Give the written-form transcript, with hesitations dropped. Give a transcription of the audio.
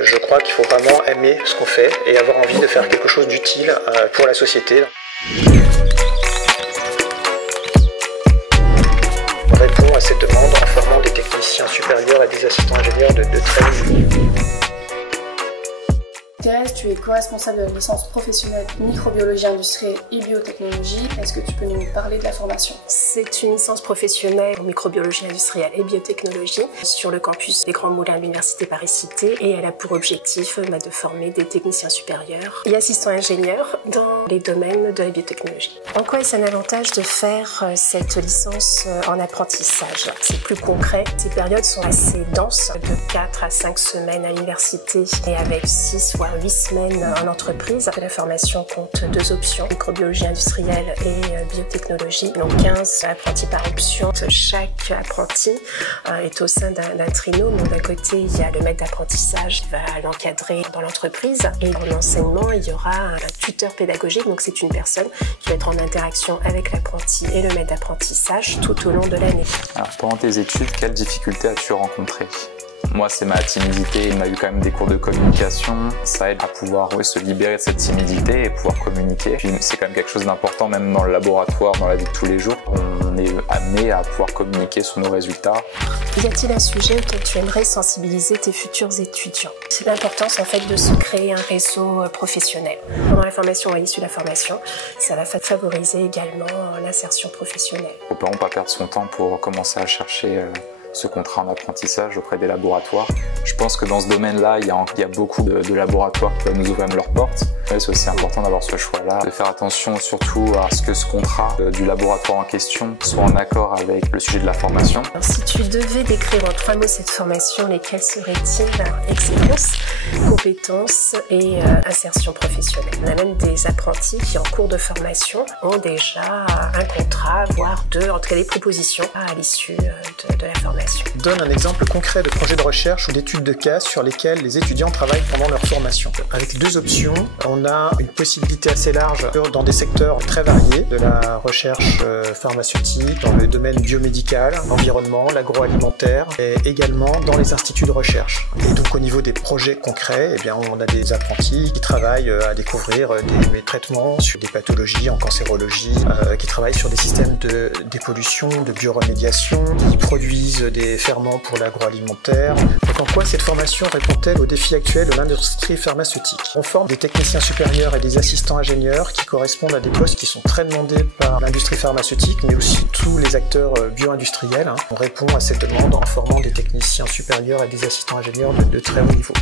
Je crois qu'il faut vraiment aimer ce qu'on fait et avoir envie de faire quelque chose d'utile pour la société. On répond à cette demande en formant des techniciens supérieurs et des assistants ingénieurs de très haut niveau. Thérèse, tu es co-responsable de la licence professionnelle microbiologie industrielle et biotechnologie. Est-ce que tu peux nous parler de la formation? C'est une licence professionnelle en microbiologie industrielle et biotechnologie sur le campus des Grands Moulins à l'Université Paris-Cité et elle a pour objectif de former des techniciens supérieurs et assistants ingénieurs dans les domaines de la biotechnologie. En quoi est-ce un avantage de faire cette licence en apprentissage? C'est plus concret. Ces périodes sont assez denses, de 4 à 5 semaines à l'université et avec 6 voire 8 semaines en entreprise. La formation compte 2 options, microbiologie industrielle et biotechnologie, donc 15 apprentis par option. Chaque apprenti est au sein d'un trinôme. D'un côté, il y a le maître d'apprentissage qui va l'encadrer dans l'entreprise et dans l'enseignement, il y aura un tuteur pédagogique, donc c'est une personne qui va être en interaction avec l'apprenti et le maître d'apprentissage tout au long de l'année. Alors, pendant tes études, quelles difficultés as-tu rencontrées ? Moi, c'est ma timidité. On a eu quand même des cours de communication. Ça aide à pouvoir se libérer de cette timidité et pouvoir communiquer. Puis, c'est quand même quelque chose d'important, même dans le laboratoire, dans la vie de tous les jours. On est amené à pouvoir communiquer sur nos résultats. Y a-t-il un sujet auquel tu aimerais sensibiliser tes futurs étudiants? C'est l'importance en fait de se créer un réseau professionnel. Pendant la formation ou à l'issue de la formation, ça va favoriser également l'insertion professionnelle. Faut pas perdre son temps pour commencer à chercher ce contrat en apprentissage auprès des laboratoires. Je pense que dans ce domaine-là, il y a beaucoup de laboratoires qui peuvent nous ouvrir leurs portes. C'est aussi important d'avoir ce choix-là, de faire attention surtout à ce que ce contrat du laboratoire en question soit en accord avec le sujet de la formation. Alors, si tu devais décrire en 3 mots cette formation, lesquels seraient-ils? Excellence, compétence et insertion professionnelle. On a même des apprentis qui en cours de formation ont déjà un contrat, voire 2, en tout cas des propositions à l'issue de la formation. Donne un exemple concret de projet de recherche ou d'études de cas sur lesquels les étudiants travaillent pendant leur formation. Avec 2 options, on a une possibilité assez large dans des secteurs très variés, de la recherche pharmaceutique, dans le domaine biomédical, l'environnement, l'agroalimentaire et également dans les instituts de recherche. Et donc au niveau des projets concrets, eh bien, on a des apprentis qui travaillent à découvrir des traitements sur des pathologies en cancérologie, qui travaillent sur des systèmes de dépollution, de bioremédiation, qui produisent des ferments pour l'agroalimentaire. Donc en quoi cette formation répond-elle aux défis actuels de l'industrie pharmaceutique? On forme des techniciens supérieurs et des assistants ingénieurs qui correspondent à des postes qui sont très demandés par l'industrie pharmaceutique, mais aussi tous les acteurs bio-industriels. On répond à cette demande en formant des techniciens supérieurs et des assistants ingénieurs de très haut niveau.